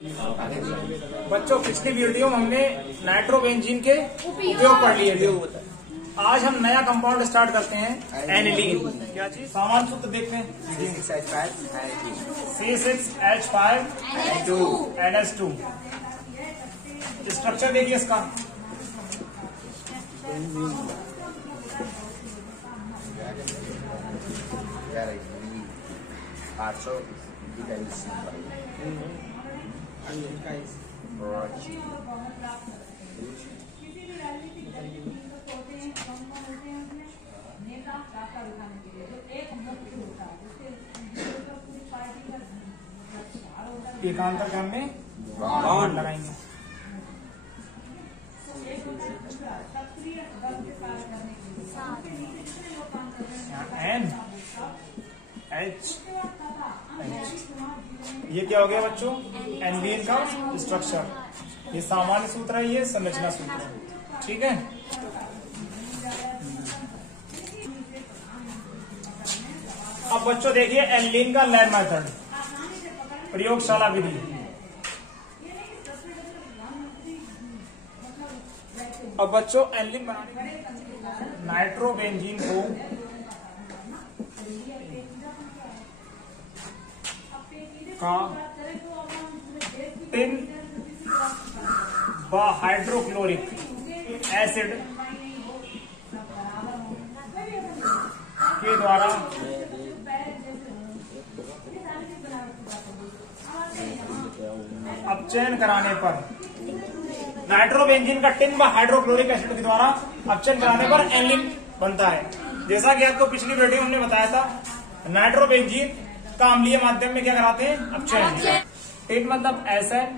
बच्चों, पिछली वीडियो में हमने नाइट्रोबेंजीन के उपयोग पढ़ लिए थे। आज हम नया कंपाउंड स्टार्ट करते हैं, एनिलीन। क्या चीज? सामान्य सूत्र देखते हैं। C6H5NH2। स्ट्रक्चर देखिए इसका। एकांतर क्रम में बॉन्ड लगाएंगे। N H ये क्या हो गया बच्चों? एनिलीन का स्ट्रक्चर। ये सामान्य सूत्र है, ये संरचना सूत्र है। ठीक है। अब बच्चों देखिए एनिलीन का लैब मेथड, प्रयोगशाला विधि। अब बच्चों एनिलीन बनाने नाइट्रोबेंजीन को का टिन व हाइड्रोक्लोरिक एसिड के द्वारा अपचयन कराने पर, नाइट्रोबेंजीन का टिन व हाइड्रोक्लोरिक एसिड के द्वारा अपचयन कराने पर एनिलीन बनता है। जैसा कि आपको पिछली वीडियो में हमने बताया था, नाइट्रोबेंजीन का अम्लीय माध्यम में क्या कराते हैं? अपचयन। टिन मतलब एसिड,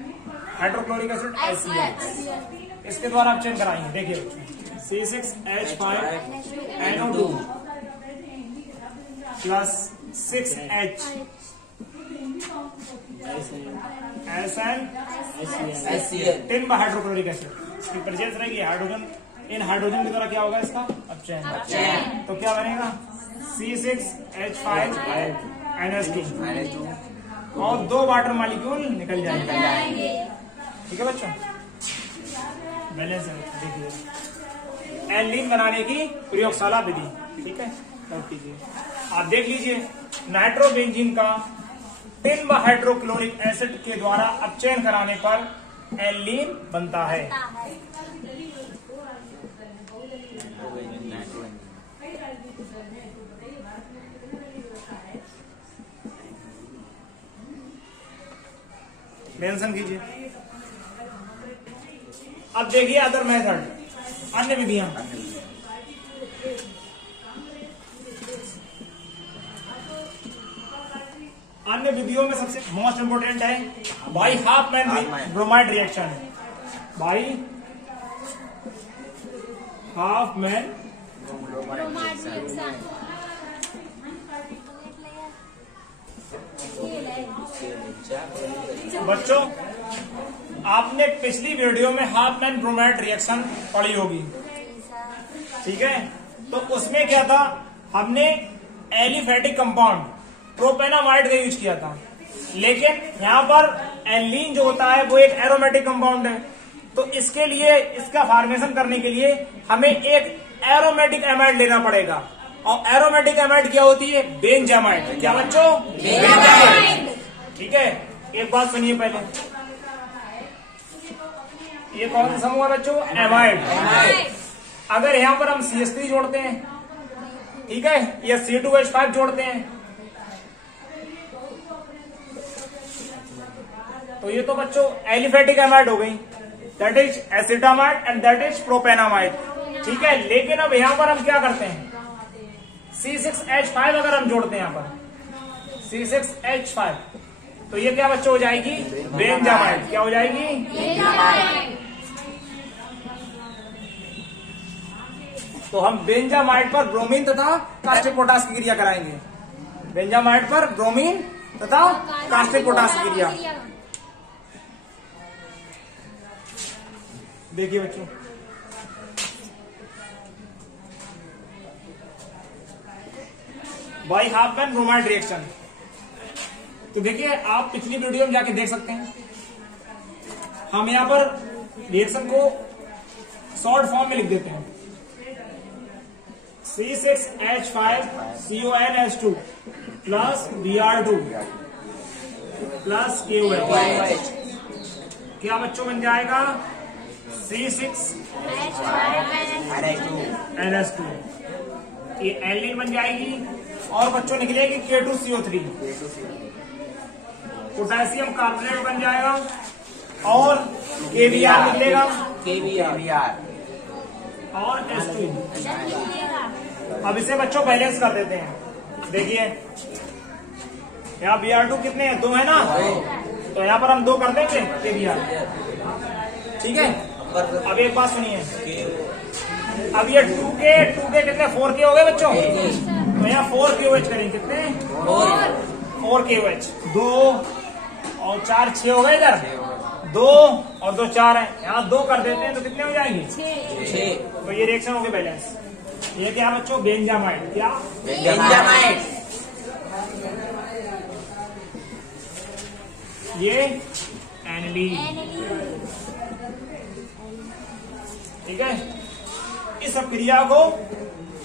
हाइड्रोक्लोरिक एसिड HCl, इसके द्वारा अपचयन कराएंगे। देखिए C6H5NO2 plus 6H SN tin व हाइड्रोक्लोरिक एसिड, इसकी प्रेजेंस रहेगी हाइड्रोजन। इन हाइड्रोजन के द्वारा क्या होगा? इसका अपचयन। तो क्या बनेगा? C6H5NH2 और 2 वाटर मॉलिक्यूल निकल जाएंगे। ठीक है बच्चों, बैलेंस है। देखिए एनिलीन बनाने की प्रयोगशाला विधि। ठीक है, नोट कीजिए। आप देख लीजिए, नाइट्रोबेंजीन का टिन व हाइड्रोक्लोरिक एसिड के द्वारा अपचयन कराने पर एनिलीन बनता है। मेंशन कीजिए। अब देखिए अदर मेथड, अन्य विधियां। अन्य विधियों में सबसे मोस्ट इंपोर्टेंट है by Hopman bromide reaction. By Hopman बच्चों, आपने पिछली वीडियो में हाफमैन ब्रोमाइड रिएक्शन पढ़ी होगी। ठीक है, तो उसमें क्या था? हमने एलिफेटिक कंपाउंड प्रोपेनामाइड का यूज किया था, लेकिन यहाँ पर एनिलीन जो होता है वो एक एरोमेटिक कंपाउंड है। तो इसके लिए, इसका फॉर्मेशन करने के लिए हमें एक एरोमेटिक एमाइड लेना पड़ेगा। और एरोमेटिक एमाइड क्या होती है? बेंजामाइड। क्या बच्चों? बेंजामाइड। ठीक है, एक बात सुनिए पहले, ये कौन सा समूह है बच्चों? एमाइड। अगर यहाँ पर हम CH3 जोड़ते हैं, ठीक है, या C2H5 जोड़ते हैं, तो ये तो बच्चों एलिफेटिक एमाइड हो गई। That is acetamide and that is propanamide. ठीक है, लेकिन अब यहाँ पर हम क्या करते हैं? C6H5 अगर हम जोड़ते हैं यहाँ पर C6H5, तो ये क्या बच्चों हो जाएगी? बेंजामाइड। क्या हो जाएगी? बेंजामाइड। तो हम बेंजामाइड पर ब्रोमीन तथा कास्टिक पोटास की क्रिया कराएंगे। बेंजामाइड पर ब्रोमीन तथा कास्टिक पोटास की क्रिया। देखिए बच्चों, बाई हाफमैन ब्रोमाइड रिएक्शन। तो देखिए, आप पिछली वीडियो में जाके देख सकते हैं। हम यहाँ पर रिएक्शन को शॉर्ट फॉर्म में लिख देते हैं। C6H5CONH2 plus Br2 plus KOH। क्या बच्चों बन जाएगा? C6H5NH2 ये एल्डिन बन जाएगी। और बच्चों निकलेगी K2CO3 पोटेशियम कार्बोनेट बन जाएगा। और KBr निकलेगा और H2। अब इसे बच्चों बैलेंस कर देते हैं। देखिए यहाँ Br2 कितने हैं? 2 है ना, तो यहाँ पर हम 2 कर देंगे KBr। ठीक है, अब एक बात सुनिए, अब ये 2K कितने 4K हो गए बच्चों, तो यहाँ 4KOH करेंगे। कितने? 4KOH। 2 और 4 6 हो गए, इधर 2 और 2 4 है, यहाँ 2 कर देते हैं तो कितने हो जाएंगे? 6। तो ये रिएक्शन हो गई बैलेंस। ये क्या बच्चों? बेंजामाइड। क्या? बेंजामाइड। ये एनिलीन। ठीक है, इस क्रिया को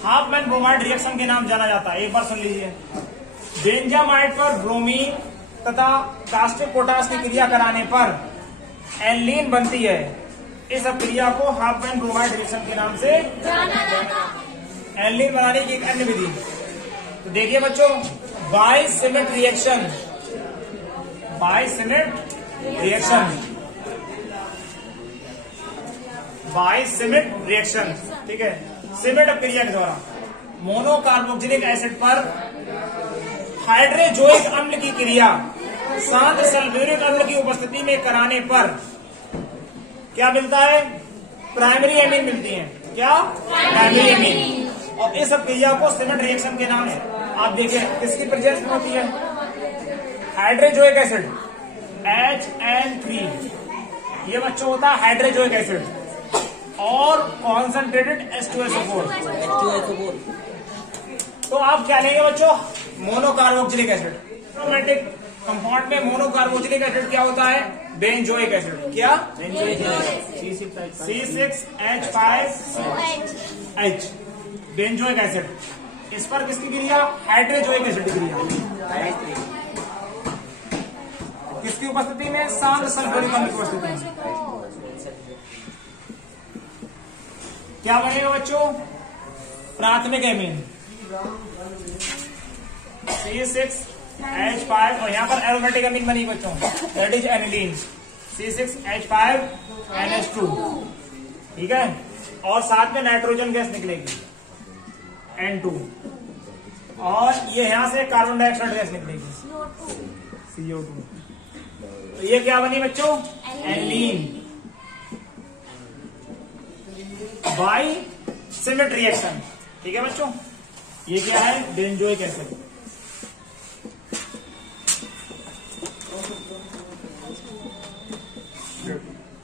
हाफमैन ब्रोमाइड रिएक्शन के नाम जाना जाता है। एक बार सुन लीजिए, बेंजामाइड पर ब्रोमीन तथा कास्टिक पोटाश की क्रिया कराने पर एनिलीन बनती है। इस क्रिया को हाफमैन ब्रोमाइड रिएक्शन के नाम से जाना जाता है। एनिलीन बनाने की एक अन्य विधि, तो देखिए बच्चों, बाइसिमेट रिएक्शन। बाइसिमेट रिएक्शन, ठीक है। सिमेट क्रिया के द्वारा मोनोकार्बोक्सिलिक एसिड पर हाइड्रोजोइक अम्ल की क्रिया शांत सल्फ्यूरिक अम्ल की उपस्थिति में कराने पर क्या मिलता है? प्राइमरी एमीन मिलती है। क्या? Primary amine. और इस क्रिया को सिमेट रिएक्शन के नाम से आप देखिए किसकी प्रेजेंस में होती है? हाइड्रोजोइक एसिड HN3, ये बच्चों होता है हाइड्रोजोइक एसिड, और कॉन्सेंट्रेटेड H2SO4। तो आप क्या लेंगे बच्चों? Monocarboxylic acid. एरोमेटिक कंपाउंड में मोनोकार्बोक्सिलिक एसिड क्या होता है? Benzoic acid. क्या? C6H5OH, benzoic acid. इस पर किसकी क्रिया? हाइड्रोजोइक एसिड की क्रिया। किसकी उपस्थिति में? शांत सल्फ्यूरिक अम्ल की उपस्थिति में। क्या बनेगा बच्चों? प्राथमिक एमीन C6H5, और यहाँ पर एरोमेटिक एमीन बनी बच्चों, दैट इज एनिलीन C6H5NH2। ठीक है, और साथ में नाइट्रोजन गैस निकलेगी N2, और ये यहाँ से कार्बन डाइऑक्साइड गैस निकलेगी CO2। तो ये क्या बनी बच्चों? एनिलीन बाई सिमेट रिएक्शन। ठीक है बच्चों, ये क्या है? Benzoic acid.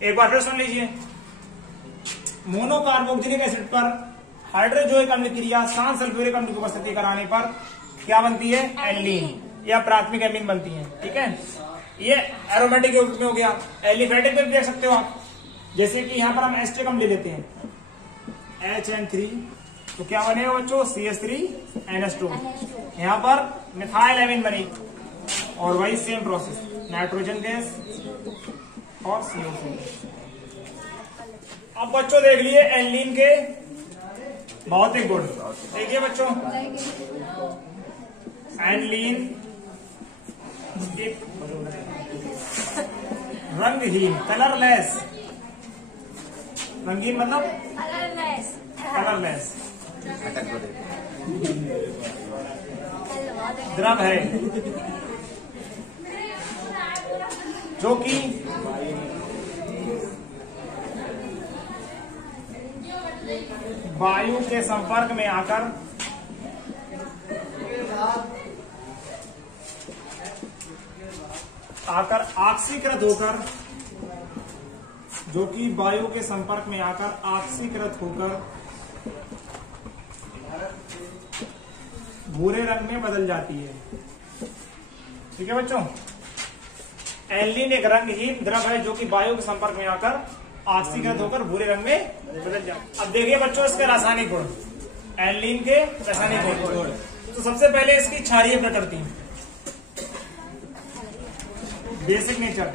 एक बार फिर सुन लीजिए, मोनोकार्बोक्सिलिक एसिड पर हाइड्रोजोइक अम्ल क्रिया शांत सल्फ्यूरिक अम्ल की उपस्थिति कराने पर क्या बनती है? एनिलीन या प्राथमिक एमीन बनती है। ठीक है, ये एरोमेटिक यौगिक में हो गया। एलिफेटिक में भी देख सकते हो आप, जैसे कि यहाँ पर हम एस्टिक अम्ल ले लेते हैं HN3, तो क्या बनेगा बच्चों? CH3NH2। यहाँ पर मिथाइल एमीन बनी, और वही सेम प्रोसेस, नाइट्रोजन गैस और CO2। अब बच्चों देख लिए एनिलीन के भौतिक गुण। देखिए बच्चों, एनिलीन एक रंगहीन, कलरलेस, रंगीन मतलब कलरलेस द्रव है, जो कि वायु के संपर्क में आकर ऑक्सीकृत होकर, जो कि वायु के संपर्क में आकर ऑक्सीकृत होकर भूरे रंग में बदल जाती है। ठीक है बच्चों, एल्लीन एक रंगहीन द्रव है जो कि वायु के संपर्क में आकर ऑक्सीकृत होकर भूरे रंग में बदल जाता। अब देखिए बच्चों इसके रासायनिक गुण, एल्लीन के रासायनिक गुण। तो सबसे पहले इसकी क्षारीय प्रकृति, बेसिक नेचर।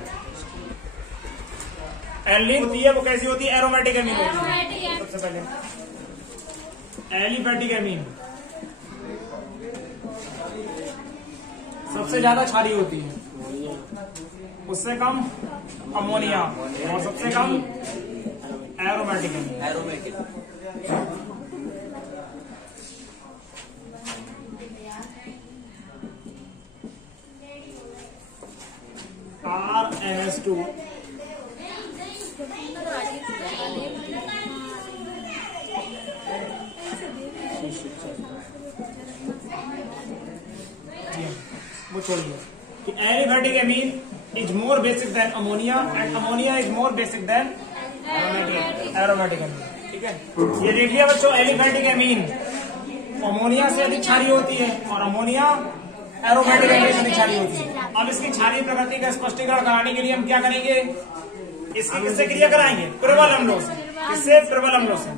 एल्लीन होती है वो कैसी होती है? एरोमेटिक एमीन होती है। सबसे पहले एलिफैटिक एमीन सबसे ज्यादा क्षारीय होती है, उससे कम अमोनिया और सबसे कम एरोमेटिक एमीन। RNS2 वो छोड़िए कि aliphatic amine is more basic than ammonia and ammonia is more basic than aromatic amine. ठीक है, ये देखिए बच्चों, एलिफैटिक एमीन अमोनिया से अधिक क्षारीय होती है और अमोनिया एरोमेटिक एमीन से अधिक क्षारीय होती है। अब इसकी क्षारीय प्रकृति का स्पष्टीकरण कराने के लिए हम क्या करेंगे? इसकी किससे क्रिया कराएंगे? प्रबल अम्लों से। किससे? प्रबल अम्लों से।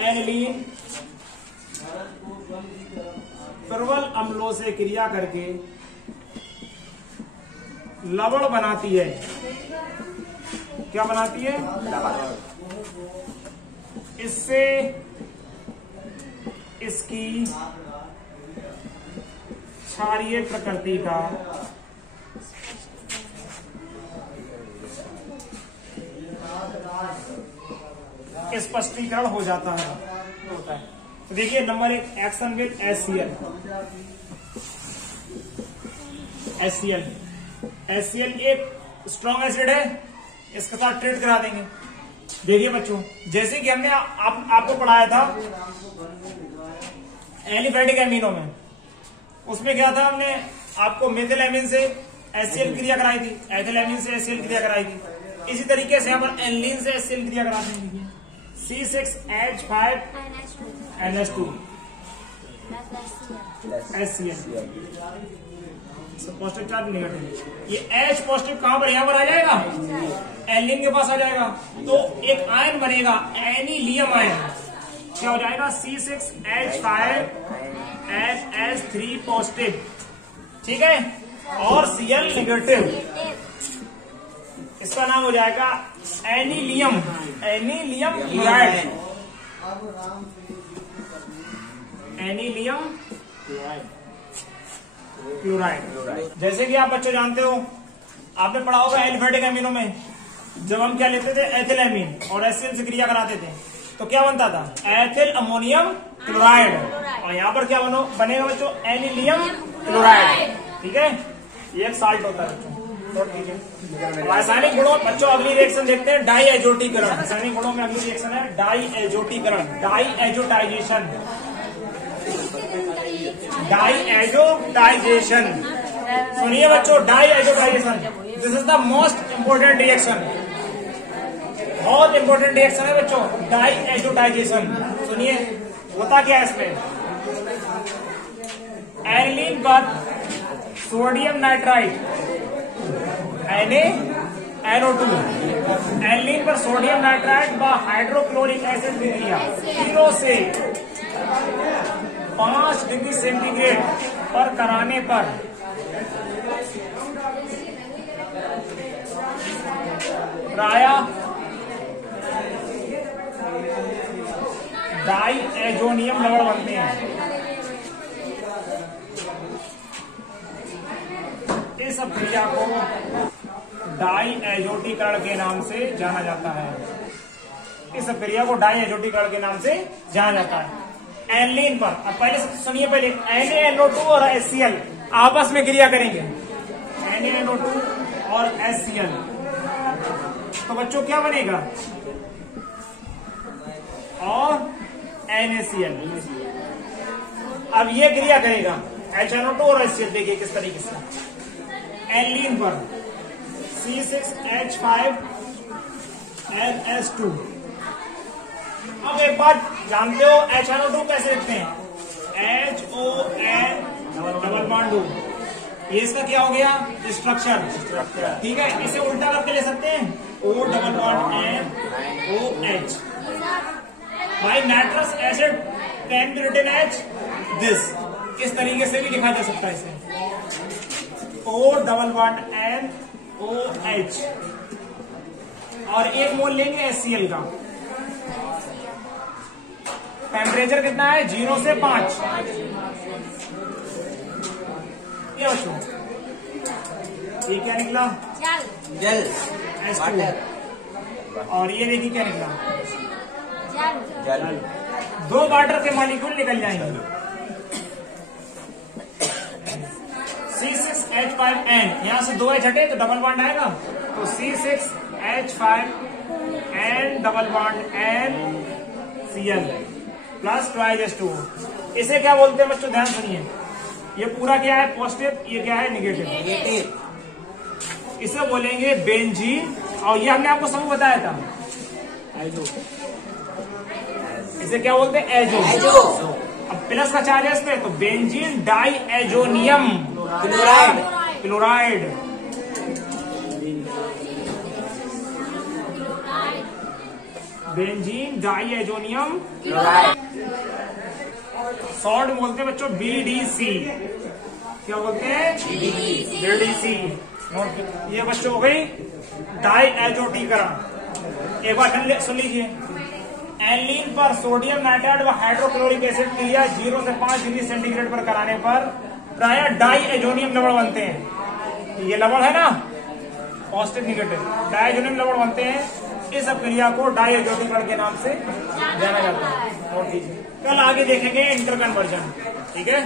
एनिलीन प्रबल अम्लों से क्रिया करके लवण बनाती है। क्या बनाती है? इससे इसकी क्षारीय प्रकृति का स्पष्टीकरण हो जाता है। तो देखिए number 1, action with HCl। HCl एक स्ट्रॉन्ग एसिड है, इसके साथ ट्रीट करा देंगे। देखिए बच्चों, जैसे कि हमने आपको पढ़ाया था एलिफैटिक एमीनों में, उसमें क्या था, हमने आपको मेथिलेमीन से HCl क्रिया कराई थी, एथिलेमीन से HCl क्रिया कराई थी। इसी तरीके से यहाँ पर एल्लीन से HCl क्रिया करा देंगे। C6H5NH2 HCl positive charge negative. ये H पॉजिटिव कहां पर? यहां पर आ जाएगा, एल्लीन के पास आ जाएगा, तो एक आयन बनेगा एनिलियम आयन। क्या हो जाएगा? C6H5NH3 positive. ठीक है, और Cl नेगेटिव, इसका नाम हो जाएगा एनिलियम क्लोराइड। एनिलियम क्लोराइड। जैसे कि आप बच्चों जानते हो, आपने पढ़ा होगा एलिफैटिक एमीनों में जब हम क्या लेते थे? एथिलेमीन और HCl से क्रिया कराते थे तो क्या बनता था? Ethyl ammonium chloride. और यहाँ पर क्या बनेगा बच्चों? एनिलियम क्लोराइड। ठीक है, ये एक साल्ट होता है बच्चों। रासायनिक गुणों बच्चों अगली रिएक्शन देखते हैं, डाई एजोटीकरण। रासायनिक गुणों में अगली रिएक्शन है डाई एजोटीकरण, डाई एजोटाइजेशन। डाई एजोटाइजेशन, सुनिए बच्चों, diazotization this is the most important reaction. बहुत इंपोर्टेंट रिएक्शन है बच्चों, डाई एजोटाइजेशन। सुनिए होता क्या है इसमें? एनिलीन पर सोडियम नाइट्राइड NaNO2, एल्लीन पर सोडियम नाइट्राइड व हाइड्रोक्लोरिक एसिड की क्रिया 0 से 5 डिग्री सेंटीग्रेड पर कराने पर प्रायः डाई एजोनियम लवण बनते हैं। इस क्रिया को डाई एजोटीकरण के नाम से जाना जाता है। इस क्रिया को डाई एजोटीकरण के नाम से जाना जाता है। एल्लीन पर, अब पहले सुनिए, पहले NaNO2 और HCl आपस में क्रिया करेंगे, NaNO2 और HCl, तो बच्चों क्या बनेगा? और NaCl। अब ये क्रिया करेगा HNO2 और HCl। देखिए किस तरीके से, एल्लीन पर C6H5NH2। अब एक बात जानते हो, HNO2 कैसे लिखते हैं? HON double bond O। ये इसका क्या हो गया? स्ट्रक्चर। ठीक है, इसे उल्टा करके ले सकते हैं, O डबल बॉन्ड NOH। भाई nitrous acid can be written as this, इस तरीके से भी लिखा जा सकता है इसे, O डबल बॉन्ड NOH। और 1 मोल लेंगे HCl का। टेम्परेचर कितना है? 0 से 5। ये बच्चों ये क्या निकला? जल। H2। और ये देखिए क्या निकला? जल। 2 वाटर के मॉलिक्यूल निकल जाएंगे। C6H5N, यहां से 2 H हटे तो डबल बॉन्ड आएगा, तो C6H5N double bond NCl plus H2। इसे क्या बोलते हैं बच्चों? ध्यान सुनिए, ये पूरा क्या है? पॉजिटिव, ये क्या है? नेगेटिव। इसे बोलेंगे बेंजीन, और ये हमने आपको सब बताया था, इसे क्या बोलते हैं? एजो। अब प्लस का चार्ज है इस पे, तो benzene diazonium chloride. Benzene diazonium chloride. Salt बोलते हैं बच्चों BDC। क्या बोलते हैं? BDC। ये बच्चों हो गई डाई एजोटीकरण। एक बार सुन लीजिए, एल्लीन पर सोडियम नाइट्राइड व हाइड्रोक्लोरिक एसिड क्रिया 0 से 5 डिग्री सेंटीग्रेड पर कराने पर प्रायः डाई एजोनियम लवण बनते हैं। ये लवण है ना, पॉजिटिव नेगेटिव, डाई एजोनियम लवण बनते हैं। इस क्रिया को डाई एजोटीकरण के नाम से जाना जाता है। और ठीक है, कल आगे देखेंगे इंटर कन्वर्जन। ठीक है।